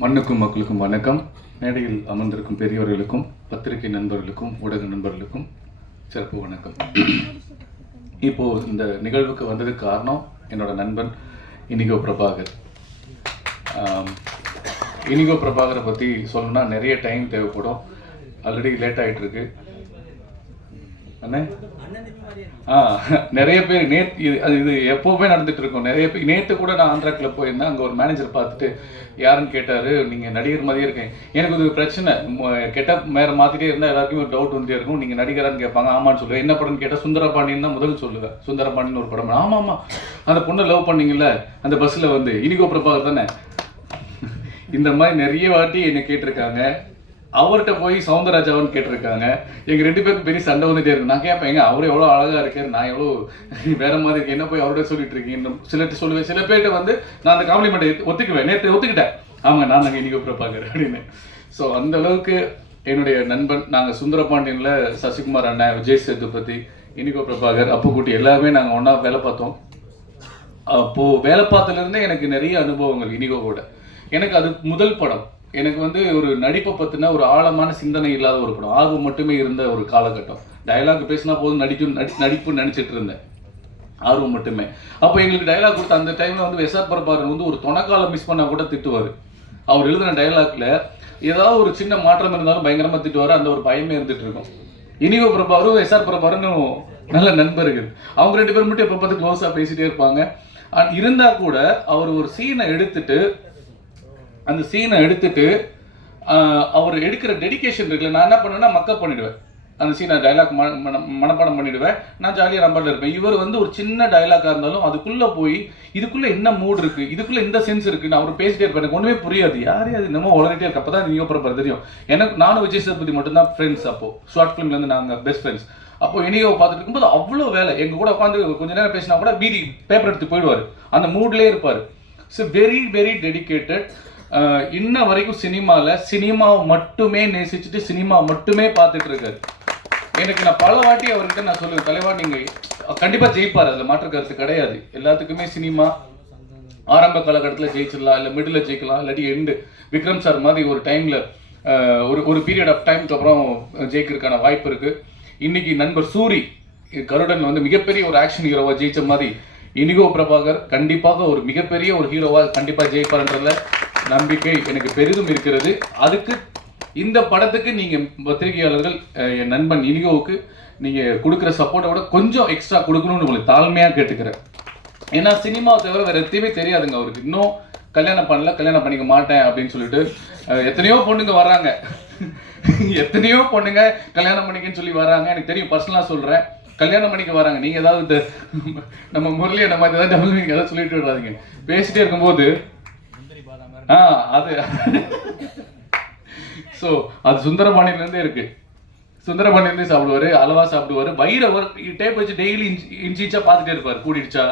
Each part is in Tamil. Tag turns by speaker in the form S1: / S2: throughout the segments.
S1: மண்ணுக்கும் மக்களுக்கும் வணக்கம். மேடையில் அமர்ந்திருக்கும் பெரியவர்களுக்கும் பத்திரிகை நண்பர்களுக்கும் ஊடக நண்பர்களுக்கும் சிறப்பு வணக்கம். இப்போ இந்த நிகழ்வுக்கு வந்ததுக்கு காரணம் என்னோட நண்பன் இனிகோ பிரபாகர். இனிகோ பிரபாகரை பற்றி சொல்லணும்னா நிறைய டைம் தேவைப்படும். ஆல்ரெடி லேட் ஆயிட்டு இருக்கு ஆ நிறைய பேர் நேத்து இது அது இது எப்போவுமே நடந்துட்டு இருக்கும். நிறைய பேர் நேற்று கூட நான் ஆந்திரா கிளப் போயிருந்தேன். அங்கே ஒரு மேனேஜர் பார்த்துட்டு யாருன்னு கேட்டாரு? நீங்கள் நடிகர் மாதிரியே இருக்கேன். எனக்கு இது பிரச்சனை. கெட்டப் வேற மாற்றிட்டே இருந்தால் எல்லாருக்குமே ஒரு டவுட் வந்துட்டே இருக்கும். நீங்கள் நடிகரான்னு கேட்பாங்க. ஆமான்னு சொல்லுவேன் என்ன படம்னு கேட்டால் சுந்தரபாண்டியன் தான் முதல் சொல்லுவேன். சுந்தரபாண்டியன் ஒரு படம். ஆமாம் ஆமாம் அந்த பொண்ணை லவ் பண்ணீங்கல்ல? அந்த பஸ்ஸில் வந்து இனிகோ பிரபாகர் தானே? இந்த மாதிரி நிறைய வாட்டி என்னை கேட்டிருக்காங்க. அவர்கிட்ட போய் சௌந்தரராஜாவன் கேட்டிருக்காங்க. எங்க ரெண்டு பேருக்கும் பெரிய சண்டை வந்துட்டே இருக்கு. நான் கேட்பேன் எங்க அவர் எவ்வளோ அழகா இருக்காரு? நான் எவ்வளோ வேற மாதிரி இருக்கு. என்ன போய் அவர்கிட்ட சொல்லிட்டு இருக்கீங்க சிலர்கிட்ட சொல்லுவேன். சில பேர்கிட்ட வந்து நான் அந்த காம்ப்ளிமெண்ட் ஒத்துக்குவேன். நேற்று ஒத்துக்கிட்டேன். ஆமாங்க நான் நாங்கள் இன்னைக்கு பிரபாகர் அப்படின்னு. ஸோ அந்த அளவுக்கு என்னுடைய நண்பன் நாங்கள் சுந்தரபாண்டியன்ல சசிகுமார் அண்ணன் விஜய் சேதுபதி இனிகோ பிரபாகர் அப்புக்குட்டி எல்லாருமே நாங்கள் ஒன்றா வேலை பார்த்தோம். அப்போது வேலை பார்த்ததுல இருந்தே எனக்கு நிறைய அனுபவங்கள் இனிகோ கூட. எனக்கு அது முதல் படம். எனக்கு வந்து ஒரு நடிப்பை பற்றின ஒரு ஆழமான சிந்தனை இல்லாத ஒரு படம். ஆர்வம் மட்டுமே இருந்த ஒரு காலகட்டம். டயலாக் பேசினா போதும் நடிக்கும் நடி நடிப்புன்னு நினச்சிட்டு இருந்தேன். ஆர்வம் மட்டுமே. அப்போ எங்களுக்கு டயலாக் கொடுத்த அந்த டைமில் வந்து எஸ்ஆர் பிரபாகரன் வந்து ஒரு தொணக்கால மிஸ் பண்ணால் கூட திட்டுவார். அவர் எழுதின டைலாக்ல ஏதாவது ஒரு சின்ன மாற்றம் இருந்தாலும் பயங்கரமாக திட்டுவார். அந்த ஒரு பயமே இருந்துட்டு இருக்கும். இனிகோ பிரபாரும் எஸ்ஆர் பிரபாருன்னு நல்ல நண்பர்கள். அவங்க ரெண்டு பேரும் மட்டும் எப்போ பார்த்து க்ளோஸாக பேசிட்டே இருப்பாங்க. இருந்தால் கூட அவர் ஒரு சீனை எடுத்துட்டு அந்த சீனை எடுத்துட்டு அவர் எடுக்கிற டெடிகேஷன் இருக்குல்ல நான் என்ன பண்ணுவேன்னா மக்கப் பண்ணிடுவேன். அந்த சீனை டைலாக் மனப்பாடம் பண்ணிடுவேன். நான் ஜாலியாக ரம்பாட்டில் இருப்பேன். இவர் வந்து ஒரு சின்ன டைலாக்காக இருந்தாலும் அதுக்குள்ளே போய் இதுக்குள்ளே என்ன மூட் இருக்குது இதுக்குள்ளே இந்த சென்ஸ் இருக்குன்னு அவர் பேசிட்டே இருப்பார் எனக்கு ஒன்றுமே புரியாது. யாரே அது? என்னமோ உளறிட்டே இருக்கு. அப்பதான் நீங்கள் அப்புறம் தெரியும். எனக்கு நானும் விஜய் சேதுபதி மட்டும்தான் ஃப்ரெண்ட்ஸ் அப்போ. ஷார்ட் ஃபிலிம்லேருந்து நாங்கள் பெஸ்ட் ஃப்ரெண்ட்ஸ் அப்போ இனியோ பார்த்துட்டு இருக்கும்போது அவ்வளோ வேலை. எங்கள் கூட உட்காந்து கொஞ்ச நேரம் பேசினா கூட மீதி பேப்பர் எடுத்து போயிடுவார். அந்த மூட்லேயே இருப்பார். ஸோ வெரி வெரி டெடிகேட்டட் இன்ன வரைக்கும் சினிமாவில் சினிமாவை மட்டுமே நேசிச்சுட்டு சினிமா மட்டுமே பார்த்துட்டு இருக்காரு. எனக்கு நான் பல வாட்டி அவர்கிட்ட நான் சொல்லுவேன் தலைவா நீங்கள் கண்டிப்பாக ஜெயிப்பார் அதில் மாற்று கருத்து கிடையாது. எல்லாத்துக்குமே சினிமா ஆரம்ப காலகட்டத்தில் ஜெயிச்சிடலாம் இல்லை மிடில் ஜெயிக்கலாம் இல்லாட்டி எண்டு விக்ரம் சார் மாதிரி ஒரு டைமில் ஒரு ஒரு பீரியட் ஆஃப் டைம்க்கு அப்புறம் ஜெயிக்கிறதுக்கான வாய்ப்பு இருக்குது இன்னைக்கு நண்பர் சூரி கருடன் வந்து மிகப்பெரிய ஒரு ஆக்ஷன் ஹீரோவாக ஜெயிச்ச மாதிரி இனிகோ பிரபாகர் கண்டிப்பாக ஒரு மிகப்பெரிய ஒரு ஹீரோவாக கண்டிப்பாக ஜெயிப்பார்ன்றதில் நம்பிக்கை எனக்கு பெரிதும் இருக்கிறது. அதுக்கு இந்த படத்துக்கு நீங்கள் பத்திரிகையாளர்கள் என் நண்பன் இனிகோவுக்கு நீங்கள் கொடுக்குற சப்போர்ட்டை விட கொஞ்சம் எக்ஸ்ட்ரா கொடுக்கணும்னு உங்களுக்கு தாழ்மையாக கேட்டுக்கிறேன். ஏன்னா சினிமாவை தவிர வேறு எத்தையுமே தெரியாதுங்க அவருக்கு. இன்னும் கல்யாணம் பண்ணல கல்யாணம் பண்ணிக்க மாட்டேன் அப்படின்னு சொல்லிட்டு எத்தனையோ பொண்ணுங்க வர்றாங்க. எத்தனையோ பொண்ணுங்க கல்யாணம் பண்ணிக்கன்னு சொல்லி வராங்க எனக்கு தெரியும் பர்சனலாக சொல்கிறேன் கல்யாணம் பண்ணிக்க வராங்க. நீங்கள் ஏதாவது நம்ம முரளியை நம்ம ஏதாவது டபுள் நீங்கள் ஏதாவது சொல்லிட்டு விடாதீங்க பேசிட்டே இருக்கும்போது ஆ அது. ஸோ அது சுந்தரபாண்டியிலேருந்தே இருக்கு. சுந்தரபாண்டியிலேருந்தே சாப்பிடுவாரு அளவா சாப்பிடுவாரு. வயிறை டேப் வச்சு டெய்லி இன்ச் இன்ச் இன்ச்சா பார்த்துட்டே இருப்பார். கூடிடுச்சா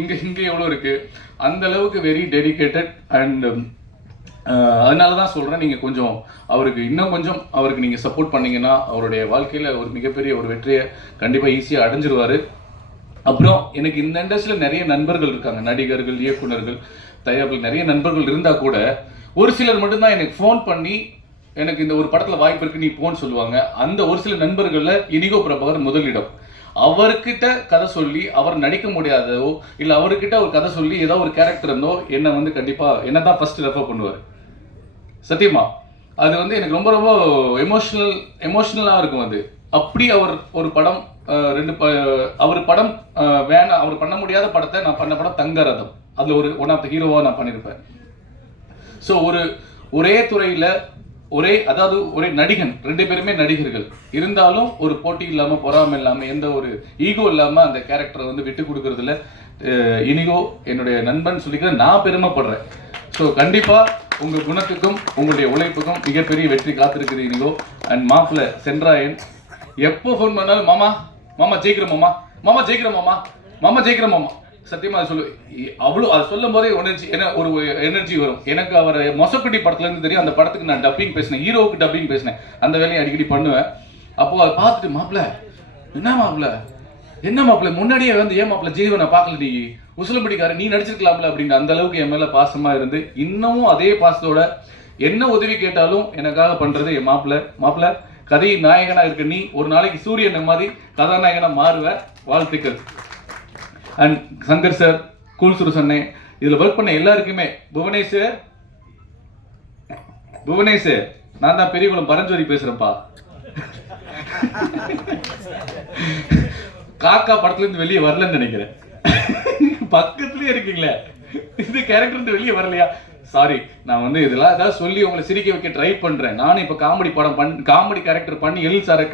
S1: இங்கே இங்கே எவ்வளோ இருக்கு? அந்த அளவுக்கு வெரி டெடிகேட்டட் அண்ட் அதனால தான் சொல்கிறேன் நீங்கள் கொஞ்சம் அவருக்கு இன்னும் கொஞ்சம் அவருக்கு நீங்கள் சப்போர்ட் பண்ணீங்கன்னா அவருடைய வாழ்க்கையில் ஒரு மிகப்பெரிய ஒரு வெற்றியை கண்டிப்பாக ஈஸியாக அடைஞ்சிருவார். அப்புறம் எனக்கு இந்த இண்டஸ்ட்ரியில் நிறைய நண்பர்கள் இருக்காங்க. நடிகர்கள் இயக்குனர்கள் தயாரிப்பில் நிறைய நண்பர்கள் இருந்தால் கூட ஒரு சிலர் மட்டும்தான் எனக்கு ஃபோன் பண்ணி எனக்கு இந்த ஒரு படத்தில் வாய்ப்பு இருக்கு நீ போன்னு சொல்லுவாங்க. அந்த ஒரு சில நண்பர்களில் இனிகோ பிரபாகர் முதலிடம். அவர்கிட்ட கதை சொல்லி அவர் நடிக்க முடியாததோ இல்லை அவர்கிட்ட ஒரு கதை சொல்லி ஏதோ ஒரு கேரக்டர் இருந்தோ என்னை வந்து கண்டிப்பாக என்ன தான் ஃபஸ்ட்டு ரெஃபர் பண்ணுவார். சத்தியமா? அது வந்து எனக்கு ரொம்ப ரொம்ப எமோஷ்னல் எமோஷ்னலாக இருக்கும் அது. அப்படி அவர் ஒரு படம் ரெண்டு ப அவர் படம் வேணாம் அவர் பண்ண முடியாத படத்தை நான் பண்ண படம் தங்கரதம் அதில் ஒரு ஒன் ஆஃப் த ஹீரோவாக நான் பண்ணியிருப்பேன் ஸோ ஒரு ஒரே துறையில் ஒரே அதாவது ஒரே நடிகன் ரெண்டு பேருமே நடிகர்கள். இருந்தாலும் ஒரு போட்டி இல்லாமல் பொறாமை இல்லாமல் எந்த ஒரு ஈகோ இல்லாமல் அந்த கேரக்டரை வந்து விட்டு கொடுக்கறதுல இனிகோ என்னுடைய நண்பன் சொல்லிக்கிற நான் பெருமைப்படுறேன். ஸோ கண்டிப்பாக உங்கள் குணத்துக்கும் உங்களுடைய உழைப்புக்கும் மிகப்பெரிய வெற்றி காத்திருக்குது இனிகோ. அண்ட் மாப்பிள்ள சென்றாயன். எப்போ ஃபோன் பண்ணாலும் மாமா மாமா ஜெயிக்கிறோம் மாமா. மாமா ஜெயிக்கிறோம் மாமா. மாமா ஜெயிக்கிறோம் மாமா. சத்தியமா அது சொல்லு அவ்வளோ அது சொல்லும் போதே எனர்ஜி என்ன ஒரு எனர்ஜி வரும். எனக்கு அவர் மொசக்குட்டி படத்துல இருந்து தெரியும். அந்த படத்துக்கு நான் டப்பிங் பேசினேன். ஹீரோவுக்கு டப்பிங் பேசினேன். அந்த வேலையை அடிக்கடி பண்ணுவேன். அப்போ அதை பார்த்துட்டு மாப்பிள்ள என்ன மாப்பிள்ள? என்ன மாப்பிள்ள? முன்னாடியே வந்து ஏன் மாப்பிள்ள ஜீவனை பார்க்கல நீ? உசுலப்படிக்காரன் நீ நடிச்சிருக்கலாம்ல? அப்படின்னு அந்த அளவுக்கு என் மேல பாசமா இருந்து இன்னமும் அதே பாசத்தோட என்ன உதவி கேட்டாலும் எனக்காக பண்றது என் மாப்பிள்ள. மாப்பிள்ள கதை நாயகனா இருக்க நீ ஒரு நாளைக்கு சூரியன் மாதிரி கதாநாயகனா மாறுவ. வாழ்த்துக்கள். அண்ட் சங்கர் சார் கூல் சுருசன்னே இதுல ஒர்க் பண்ண எல்லாருக்குமே புவனேஷ் புவனேஷ் நான் தான் பெரியகுளம் பரஞ்சோதி பேசுறேன்ப்பா. காக்கா படத்துல இருந்து வெளியே வரலன்னு நினைக்கிறேன். பக்கத்துலயே இருக்கீங்களே. இது கேரக்டர் இருந்து வெளியே வரலையா? சாரி நான் வந்து இதெல்லாம் ஏதாவது சொல்லி உங்களை சிரிக்க வைக்க ட்ரை பண்றேன். நானும் இப்ப காமெடி படம் பண்ணி காமெடி கேரக்டர் பண்ணி எல் சாரை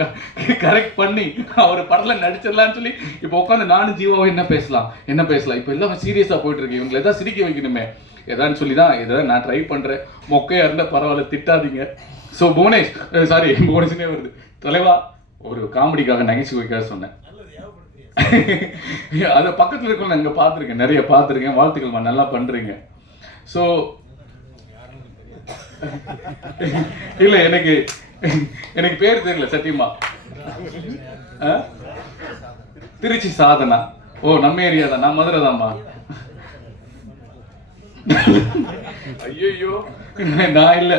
S1: கரெக்ட் பண்ணி அவர் படத்துல நடிச்சிடலாம்னு சொல்லி இப்போ உட்காந்து நானும் ஜீவாவும் என்ன பேசலாம்? என்ன பேசலாம்? இப்போ எல்லாம் சீரியஸா போயிட்டு இருக்கு. இவங்களை ஏதாவது சிரிக்க வைக்கணுமே. ஏதான்னு சொல்லி தான் இதை நான் ட்ரை பண்றேன். மொக்கையா இருந்தா பரவாயில்ல திட்டாதீங்க. ஸோ புவனேஷ் சாரி புவனேஷ்னே வருது. தலைவா ஒரு காமெடிக்காக நகைச்சுவைக்காக சொன்னேன். அதை பக்கத்துல இருக்க நான் இங்க பார்த்துருக்கேன். நிறைய பார்த்துருக்கேன். வாழ்த்துக்கள்மா நல்லா பண்றீங்க. ஸோ இல்ல எனக்கு எனக்கு பேர் தெரியல சத்தியமா. ஆ? திருச்சி சாதனா. ஓ நம்ம ஏரியா தான் நான் மதுரை தான்மா. ஐயோ நான் இல்ல.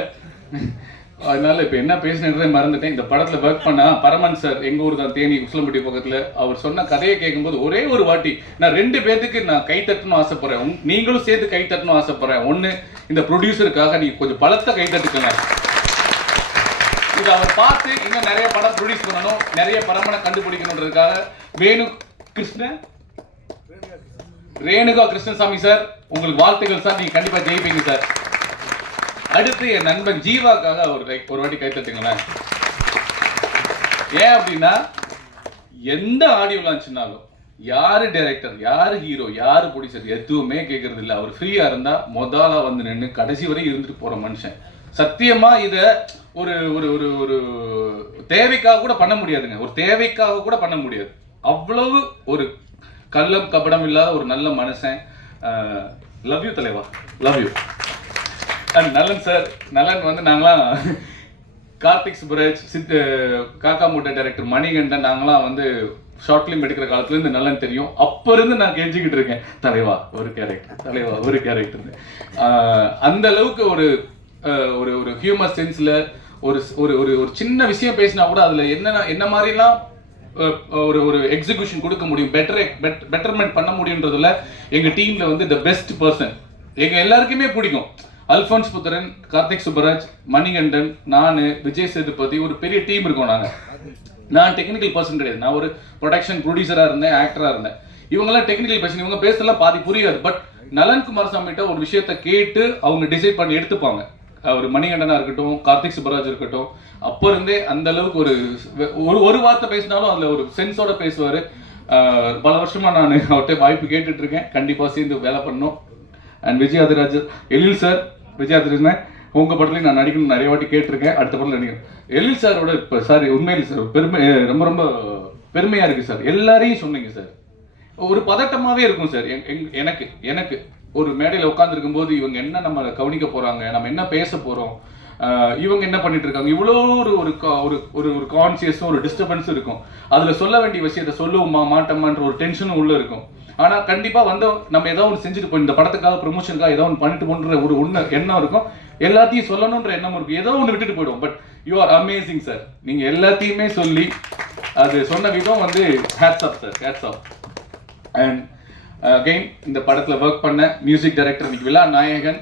S1: அதனால இப்ப என்ன பேசினதே மறந்துட்டேன். இந்த படத்துல ஒர்க் பண்ண பரமன் சார் எங்க ஊர் தான் தேனி உசிலம்பட்டி பக்கத்துல அவர் சொன்ன கதையை கேட்கும்போது ஒரே ஒரு வாட்டி நான் ரெண்டு பேர்த்துக்கு நான் கை தட்டணும் ஆசைப்படுறேன். நீங்களும் சேர்த்து கை தட்டணும் ஆசைப்படுறேன். ஒண்ணு இந்த ப்ரொடியூசருக்காக நீங்க கொஞ்சம் பலத்த கை தட்டுக்கங்க. இது அவர் பார்த்து இன்னும் நிறைய படம் ப்ரொடியூஸ் பண்ணணும் நிறைய படமனை கண்டுபிடிக்கணுன்றதுக்காக வேணு கிருஷ்ணன் ரேணுகா கிருஷ்ணசாமி சார் உங்களுக்கு வாழ்த்துக்கள் சார் நீங்க கண்டிப்பா ஜெயிப்பீங்க சார் அடுத்து என் நண்பன் ஜீவாக்காக ஒரு ஒரு வாட்டி கைத்தட்டுங்களேன் ஏன் அப்படின்னா எந்த ஆடியோ லான்ச்னாலும் யாரு டைரக்டர் யாரு ஹீரோ யாரு பிடிச்சது எதுவுமே கேட்கறது இல்லை. அவர் ஃப்ரீயா இருந்தா முதலா வந்து நின்று கடைசி வரை இருந்துட்டு போற மனுஷன். சத்தியமா இத ஒரு ஒரு ஒரு ஒரு தேவைக்காக கூட பண்ண முடியாதுங்க. ஒரு தேவைக்காக கூட பண்ண முடியாது. அவ்வளவு ஒரு கள்ளம் கபடம் இல்லாத ஒரு நல்ல மனுஷன். லவ் யூ தலைவா. Love you Nalan sir. Nalan வந்து நாங்களாம் கார்த்திக் சுப்ராஜ் சித் காக்கா மூட்டை டைரக்டர் மணிகண்டன் நாங்களாம் வந்து ஷார்ட் ஃபிலிம் எடுக்கிற காலத்துல இருந்து தெரியும். அப்ப இருந்து நான் கெஞ்சிக்கிட்டு இருக்கேன். தலைவா ஒரு கேரக்டர் தலைவா ஒரு கேரக்டர் அந்த அளவுக்கு ஒரு ஒரு ஒரு ஹியூமர் சென்ஸ்ல ஒரு ஒரு ஒரு ஒரு சின்ன விஷயம் பேசினா கூட அதுல என்ன என்ன மாதிரிலாம் ஒரு ஒரு எக்ஸிகியூஷன் கொடுக்க முடியும் பெட்டர் பெட்டர்மெண்ட் பண்ண முடியுன்றதுல எங்க டீம்ல வந்து த பெஸ்ட் பர்சன் எங்க எல்லாருக்குமே பிடிக்கும். அல்போன்ஸ் புத்திரன் கார்த்திக் சுப்பராஜ் மணிகண்டன் நான் விஜய் சேதுபதி ஒரு பெரிய டீம் இருக்கோம் நாங்கள் நான் டெக்னிக்கல் பர்சன் கிடையாது. நான் ஒரு ப்ரொடக்ஷன் ப்ரொடியூசராக இருந்தேன் ஆக்டராக இருந்தேன். இவங்கெல்லாம் டெக்னிக்கல் பர்சன் இவங்க பேசலாம் பாதி புரியாது. பட் நலன்குமார் சாமிகிட்ட ஒரு விஷயத்த கேட்டு அவங்க டிசைட் பண்ணி எடுத்துப்பாங்க. அவர் மணிகண்டனா இருக்கட்டும் கார்த்திக் சுப்பராஜ் இருக்கட்டும் அப்போ இருந்தே அந்த அளவுக்கு ஒரு ஒரு ஒரு வார்த்தை பேசினாலும் அதில் ஒரு சென்ஸோட பேசுவார். பல வருஷமா நான் அவர்கிட்ட வாய்ப்பு கேட்டுட்டு இருக்கேன். கண்டிப்பாக சேர்ந்து வேலை பண்ணணும். அண்ட் விஜய் அதிராஜர் எழில் சார் விஜயா அதிராஜ் உங்க படத்துலையும் நான் நடிக்கணும் நிறைய வாட்டி கேட்டிருக்கேன். அடுத்த படத்தில் நடிக்கிறேன். எழில் சாரோட இப்போ சாரி உண்மையில் சார் பெருமை ரொம்ப ரொம்ப பெருமையா இருக்கு சார். எல்லாரையும் சொன்னீங்க சார். ஒரு பதட்டமாவே இருக்கும் சார். எனக்கு எனக்கு ஒரு மேடையில் உட்காந்துருக்கும் போது இவங்க என்ன நம்ம கவனிக்க போறாங்க நம்ம என்ன பேச போறோம் இவங்க என்ன பண்ணிட்டு இருக்காங்க இவ்வளோ ஒரு ஒரு கா- ஒரு ஒரு ஒரு கான்சியஸும் ஒரு டிஸ்டர்பன்ஸும் இருக்கும். அதுல சொல்ல வேண்டிய விஷயத்த சொல்லுவோமா மாட்டோமான்ற ஒரு டென்ஷனும் உள்ள இருக்கும். ஆனால் கண்டிப்பாக வந்து நம்ம ஏதோ ஒன்று செஞ்சுட்டு போய் இந்த படத்துக்காக ப்ரொமோஷனுக்காக ஏதோ ஒன்று பண்ணிட்டு போன்ற ஒரு உண்ண எண்ணம் இருக்கும். எல்லாத்தையும் சொல்லணுன்ற எண்ணம் இருக்கும். ஏதோ ஒன்று விட்டுட்டு போயிடுவோம். But you are amazing sir நீங்கள் எல்லாத்தையுமே சொல்லி அது சொன்ன விதம் வந்து hats off sir hats off and again இந்த படத்தில் ஒர்க் பண்ண மியூசிக் டைரக்டர் இன்னைக்கு விழா நாயகன்.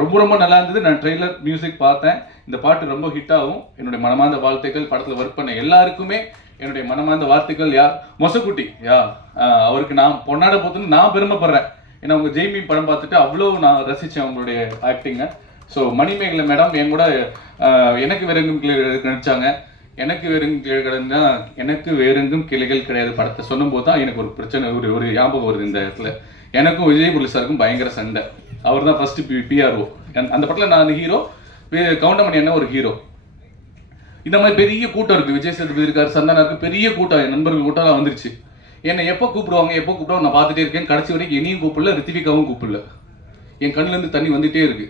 S1: ரொம்ப ரொம்ப நல்லா இருந்தது. நான் ட்ரெய்லர் மியூசிக் பார்த்தேன். இந்த பாட்டு ரொம்ப ஹிட் ஆகும். என்னுடைய மனமார்ந்த வாழ்த்துக்கள். படத்தில் ஒர்க் பண்ண எல்லாருக்குமே என்னுடைய மனமார்ந்த வார்த்தைகள் யார்? மொசக்குட்டி. யா அவருக்கு நான் பொன்னாட போத்துன்னு நான் பெருமைப்படுறேன். ஏன்னா உங்க ஜெய்மி படம் பார்த்துட்டு அவ்வளோ நான் ரசித்தேன் உங்களுடைய ஆக்டிங்கை ஸோ மணிமேகலை மேடம் என் கூட எனக்கு வேறெங்கும் கிளிகள் நினச்சாங்க எனக்கு வேறெங்கும் கிளைகள் தான் எனக்கு வேறெங்கும் கிளைகள் கிடையாது. படத்தை சொல்லும்போது தான் எனக்கு ஒரு பிரச்சனை ஒரு ஒரு ஞாபகம் வருது இந்த இடத்துல. எனக்கும் விஜய் புலி சாருக்கும் பயங்கர சண்டை. அவர் தான் ஃபஸ்ட்டு பி பிஆர்ஓ அந்த படத்தில் நான் ஹீரோ கவுண்டமணி என்ன ஒரு ஹீரோ இந்த மாதிரி பெரிய கூட்டம் இருக்கு. விஜய் சேதுபதி இருக்கார் சந்தானா பெரிய கூட்டம் என் நண்பர்கள் கூட்டம் வந்துருச்சு. என்னை எப்போ கூப்பிடுவாங்க எப்போ கூப்பிடுவாங்க நான் பார்த்துட்டே இருக்கேன். கடைசி வரைக்கும் என்னையும் கூப்பிடல ரித்திவிகாவும் கூப்பிடல. என் கண்ணுலேருந்து தண்ணி வந்துட்டே இருக்கு.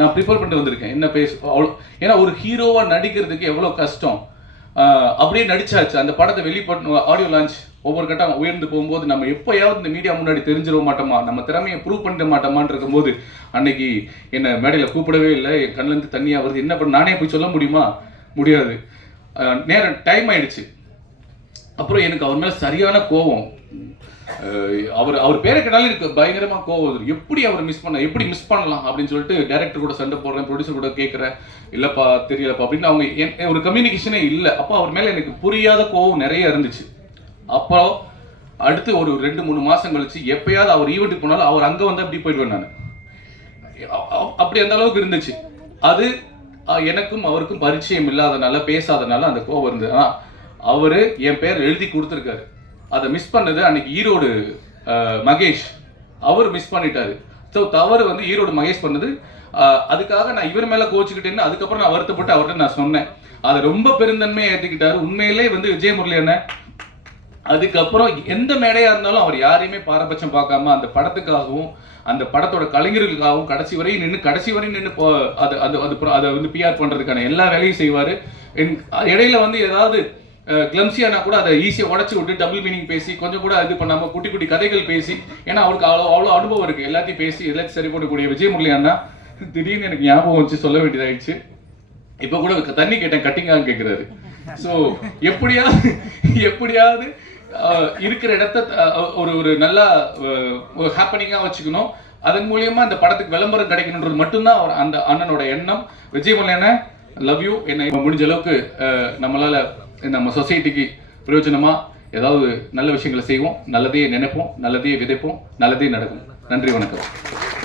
S1: நான் ப்ரிப்பேர் பண்ணிட்டு வந்திருக்கேன். என்ன பேச அவ்வளோ ஏன்னா ஒரு ஹீரோவாக நடிக்கிறதுக்கு எவ்வளோ கஷ்டம். அப்படியே நடிச்சாச்சு. அந்த படத்தை வெளிப்படணும் ஆடியோ லான்ச் ஒவ்வொரு கட்டம் உயர்ந்து போகும்போது நம்ம எப்போயாவது இந்த மீடியா முன்னாடி தெரிஞ்சிட மாட்டோமா? நம்ம திறமையை ப்ரூவ் பண்ணிட மாட்டோமான்னு இருக்கும்போது அன்னைக்கு என்னை மேடையில் கூப்பிடவே இல்லை. என் கண்ணிலேருந்து தண்ணியாக வருது. என்ன பண்ண நானே போய் சொல்ல முடியுமா? முடியாது. நேரம் டைம் ஆயிடுச்சு. அப்புறம் எனக்கு அவர் மேலே சரியான கோவம். அவர் அவர் பேரை கேட்டாலும் எனக்கு பயங்கரமாக கோவம் எப்படி அவர் மிஸ் பண்ண எப்படி மிஸ் பண்ணலாம் அப்படின்னு சொல்லிட்டு டேரக்டர் கூட சண்டை போடுறேன் ப்ரொடியூசர் கூட கேட்குறேன் இல்லைப்பா தெரியலப்பா அப்படின்னு அவங்க என் ஒரு கம்யூனிகேஷனே இல்லை. அப்போ அவர் மேலே எனக்கு புரியாத கோவம் நிறைய இருந்துச்சு. அப்போ அடுத்து ஒரு ரெண்டு மூணு மாதம் கழிச்சு எப்பயாவது அவர் ஈவெண்ட்டுக்கு போனாலும் அவர் அங்கே வந்து அப்படி போயிடுவேன் நான். அப்படி அந்த அளவுக்கு இருந்துச்சு. அது எனக்கும் அவருக்கும் பரிச்சயம் இல்லாதனால பேசாதனால அந்த கோவம் இருந்தது ஆனால் அவர் என் பேர் எழுதி கொடுத்துருக்காரு. அதை மிஸ் பண்ணது அன்னைக்கு ஈரோடு மகேஷ். அவர் மிஸ் பண்ணிட்டாரு. ஸோ தவறு வந்து ஈரோடு மகேஷ் பண்ணது. அதுக்காக நான் இவர் மேலே கோச்சுக்கிட்டேன்னு அதுக்கப்புறம் நான் வருத்தப்பட்டு அவர்கிட்ட நான் சொன்னேன். அதை ரொம்ப பெருந்தன்மையை ஏற்றுக்கிட்டாரு உண்மையிலே வந்து விஜயமுரளி என்ன அதுக்கப்புறம் எந்த மேடையா இருந்தாலும் அவர் யாரையுமே பாரபட்சம் பார்க்காம அந்த படத்துக்காகவும் அந்த படத்தோட கலைஞர்களுக்காகவும் கடைசி வரையும் நின்று கடைசி வரையும் நின்று அது அது அது அதை வந்து பிஆர் பண்றதுக்கான எல்லா வேலையும் செய்வார். என் இடையில வந்து ஏதாவது கிளம்சியானா கூட அதை ஈஸியாக உடச்சி விட்டு டபுள் மீனிங் பேசி கொஞ்சம் கூட இது பண்ணாம குட்டி குட்டி கதைகள் பேசி ஏன்னா அவருக்கு அவ்வளோ அவ்வளோ அனுபவம் இருக்கு. எல்லாத்தையும் பேசி எல்லாத்தையும் சரி பண்ணக்கூடிய விஜயமுரளி அண்ணா திடீர்னு எனக்கு ஞாபகம் வச்சு சொல்ல வேண்டியதாயிடுச்சு. இப்போ கூட தண்ணி கேட்டேன் கட்டிங்காக கேட்குறாரு ஸோ எப்படியாவது எப்படியாவது இருக்கிற இடத்த ஒரு ஒரு நல்லா ஹாப்பனிங்காக வச்சுக்கணும். அதன் மூலியமா இந்த படத்துக்கு விளம்பரம் கிடைக்கணுன்றது மட்டும்தான் அவர் அந்த அண்ணனோட எண்ணம். விஜயமல்லி என்ன லவ் யூ என்ன முடிஞ்ச அளவுக்கு அஹ், நம்மளால நம்ம சொசைட்டிக்கு பிரயோஜனமா ஏதாவது நல்ல விஷயங்களை செய்வோம். நல்லதையே நினைப்போம். நல்லதையே விதைப்போம். நல்லதே நடக்கும். நன்றி வணக்கம்.